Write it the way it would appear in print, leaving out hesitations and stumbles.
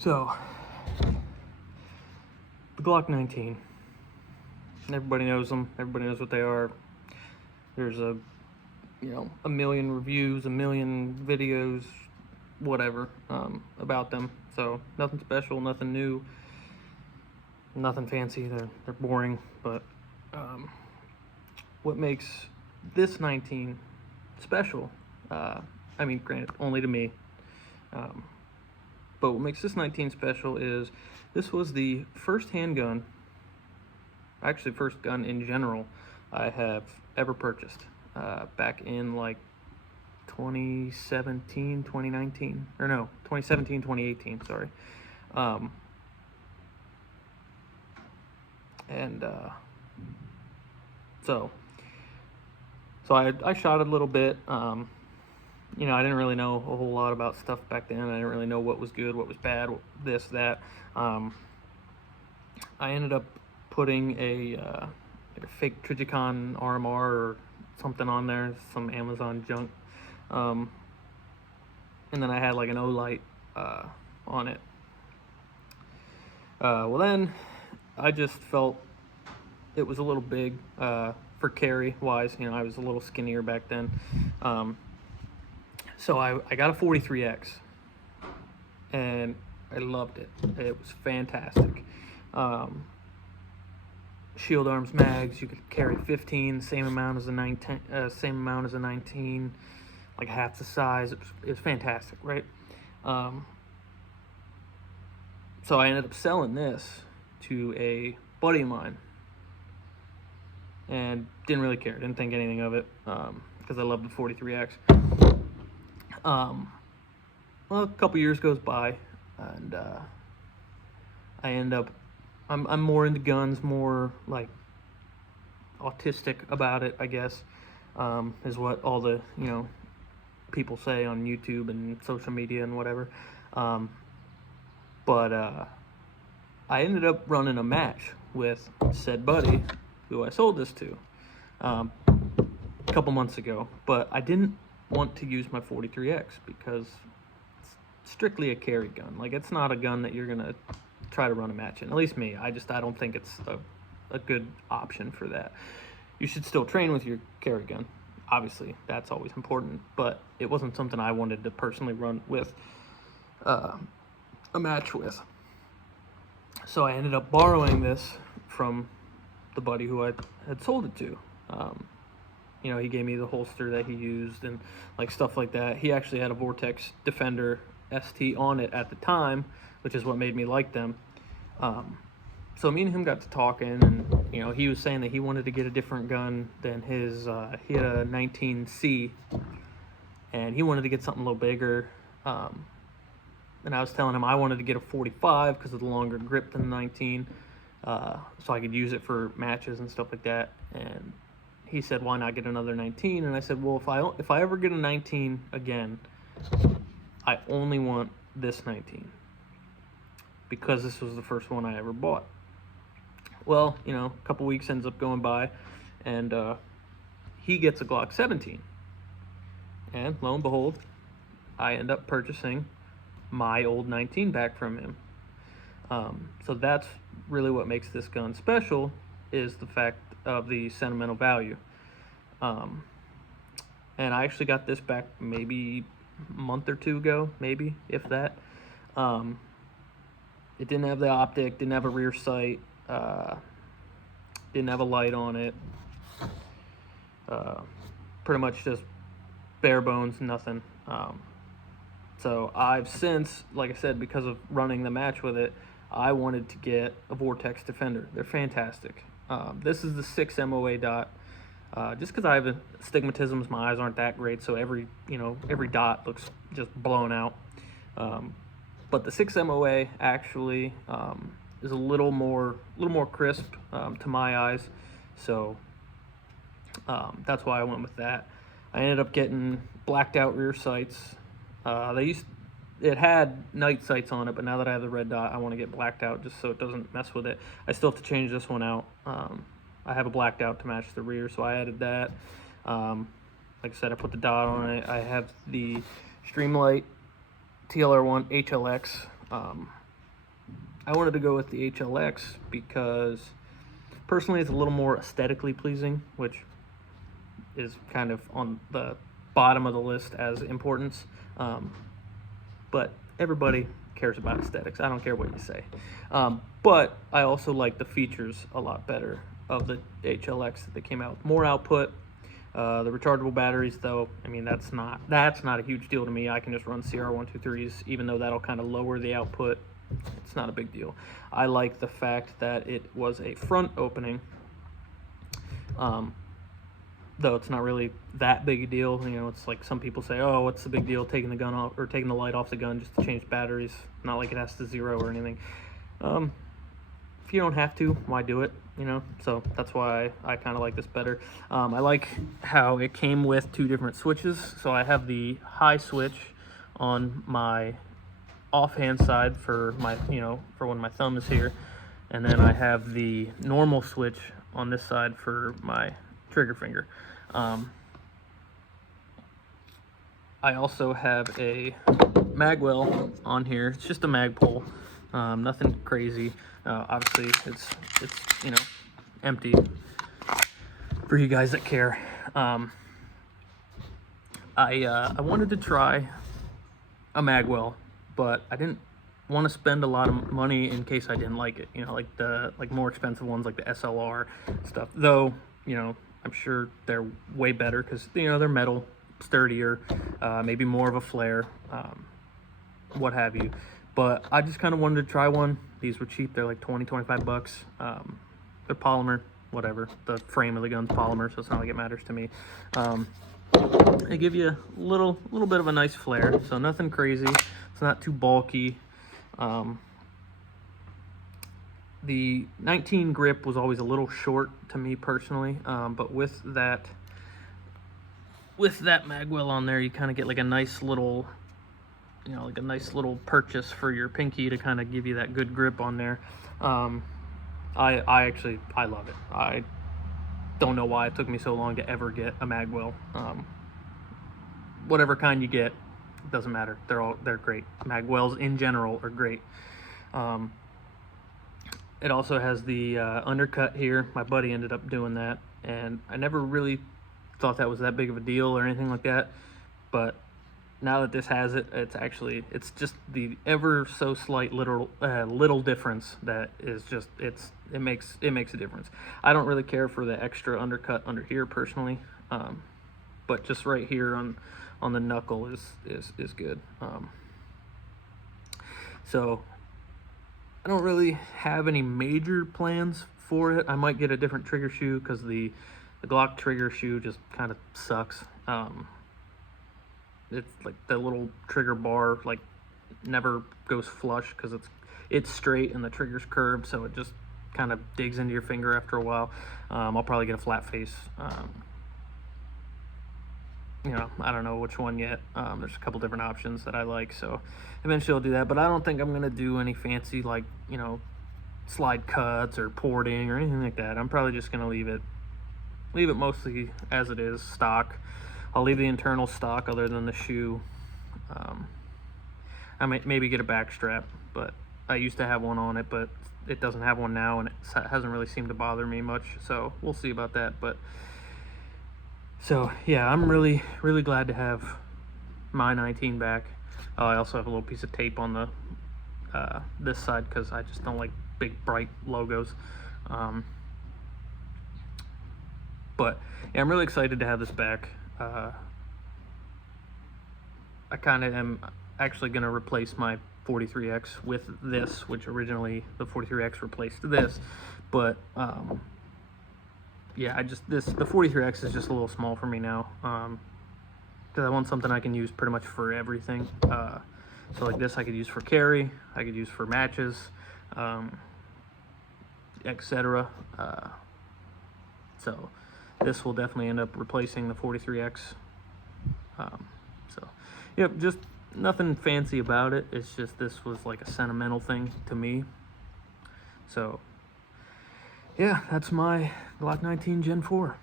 So, the Glock 19. Everybody knows them. Everybody knows what they are. There's a million reviews, a million videos, whatever, about them. So nothing special, nothing new, nothing fancy. They're boring. But what makes this 19 special? Granted, only to me. But what makes this 19 special is this was the first handgun, actually first gun in general, I have ever purchased. Back in like 2017, 2019, or no, 2017, 2018, sorry. So I shot a little bit. I didn't really know a whole lot about stuff back then. I didn't really know what was good, what was bad, this, that. I ended up putting a fake Trigicon RMR or something on there, some Amazon junk. And then I had like an O-light on it. Well then, I just felt it was a little big for carry wise. I was a little skinnier back then. So I got a 43X, and I loved it. It was fantastic. Shield arms mags, you could carry 15, same amount as a 19, like half the size. It was fantastic, right? So I ended up selling this to a buddy of mine, and didn't really care, didn't think anything of it, because I love the 43X. Well, a couple years goes by, and I end up, I'm more into guns, more like autistic about it, I guess, is what all the people say on YouTube and social media and whatever. But I ended up running a match with said buddy who I sold this to a couple months ago, but I didn't want to use my 43X because it's strictly a carry gun. Like, it's not a gun that you're gonna try to run a match in. At least me. I don't think it's a good option for that. You should still train with your carry gun. Obviously, that's always important, but it wasn't something I wanted to personally run with a match with. So I ended up borrowing this from the buddy who I had sold it to. He gave me the holster that he used and like stuff like that. He actually had a Vortex Defender ST on it at the time, which is what made me like them. So me and him got to talking, and he was saying that he wanted to get a different gun than his. He had a 19C, and he wanted to get something a little bigger. And I was telling him I wanted to get a 45 because of the longer grip than the 19, so I could use it for matches and stuff like that. And he said, "Why not get another 19?" And I said, "Well, if I ever get a 19 again, I only want this 19 because this was the first one I ever bought." Well, a couple weeks ends up going by, and he gets a Glock 17, and lo and behold, I end up purchasing my old 19 back from him. So that's really what makes this gun special, is the fact of the sentimental value. And I actually got this back maybe a month or two ago, maybe, if that. It didn't have the optic, didn't have a rear sight, didn't have a light on it. Pretty much just bare bones, nothing. So I've since, like I said, because of running the match with it, I wanted to get a Vortex Defender. They're fantastic. This is the 6 MOA dot. Just because I have astigmatism, my eyes aren't that great, so every dot looks just blown out. But the 6 MOA actually is a little more crisp to my eyes, so that's why I went with that. I ended up getting blacked out rear sights. It had night sights on it, but now that I have the red dot, I want to get blacked out just so it doesn't mess with it. I still have to change this one out. I have a blacked out to match the rear, so I added that. Like I said, I put the dot on it. I have the Streamlight TLR1 HLX. I wanted to go with the HLX because personally it's a little more aesthetically pleasing, which is kind of on the bottom of the list as importance. But everybody cares about aesthetics. I don't care what you say. But I also like the features a lot better of the HLX that they came out with. More output. The rechargeable batteries, though, I mean, that's not a huge deal to me. I can just run CR123s, even though that'll kind of lower the output. It's not a big deal. I like the fact that it was a front opening, though it's not really that big a deal. You know, it's like some people say, oh, what's the big deal taking the gun off or taking the light off the gun just to change batteries? Not like it has to zero or anything. If you don't have to, why do it? You know, so that's why I kind of like this better. I like how it came with 2 different switches. So I have the high switch on my offhand side for my, for when my thumb is here, and then I have the normal switch on this side for my trigger finger. I also have a magwell on here. It's just a mag pole, nothing crazy. Obviously it's empty for you guys that care. I wanted to try a magwell, but I didn't want to spend a lot of money in case I didn't like it. You know, like the more expensive ones, like the SLR stuff. Though, I'm sure they're way better because they're metal, sturdier, maybe more of a flare, what have you. But I just kind of wanted to try one. These were cheap. They're like 20-25 bucks. They're polymer, whatever. The frame of the gun's polymer, so it's not like it matters to me. They give you a little bit of a nice flare, so nothing crazy. It's not too bulky. The 19 grip was always a little short to me personally, but with that magwell on there, you kind of get like a nice little, like a nice little purchase for your pinky to kind of give you that good grip on there. I love it. I don't know why it took me so long to ever get a magwell. Whatever kind you get, it doesn't matter. They're great. Magwells in general are great. It also has the undercut here. My buddy ended up doing that, and I never really thought that was that big of a deal or anything like that. But now that this has it, it's just the ever so slight little difference that is just it makes a difference. I don't really care for the extra undercut under here personally, but just right here on the knuckle is good. So I don't really have any major plans for it. I might get a different trigger shoe because the Glock trigger shoe just kind of sucks. It's like the little trigger bar like never goes flush because it's straight and the trigger's curved, so it just kind of digs into your finger after a while. I'll probably get a flat face. I don't know which one yet. There's a couple different options that I like, so eventually I'll do that. But I don't think I'm gonna do any fancy like slide cuts or porting or anything like that. I'm probably just gonna leave it mostly as it is, stock. I'll leave the internal stock other than the shoe. I might maybe get a back strap, but I used to have one on it, but it doesn't have one now, and it hasn't really seemed to bother me much, so we'll see about that. But so yeah, I'm really glad to have my 19 back. I also have a little piece of tape on the this side because I just don't like big bright logos. But yeah, I'm really excited to have this back. I kind of am actually going to replace my 43X with this, which originally the 43X replaced this, but yeah, the 43X is just a little small for me now, because I want something I can use pretty much for everything. So like this I could use for carry, I could use for matches, etc. So this will definitely end up replacing the 43X. So yep, just nothing fancy about it. It's just this was like a sentimental thing to me. So yeah, that's my Glock 19 Gen 4.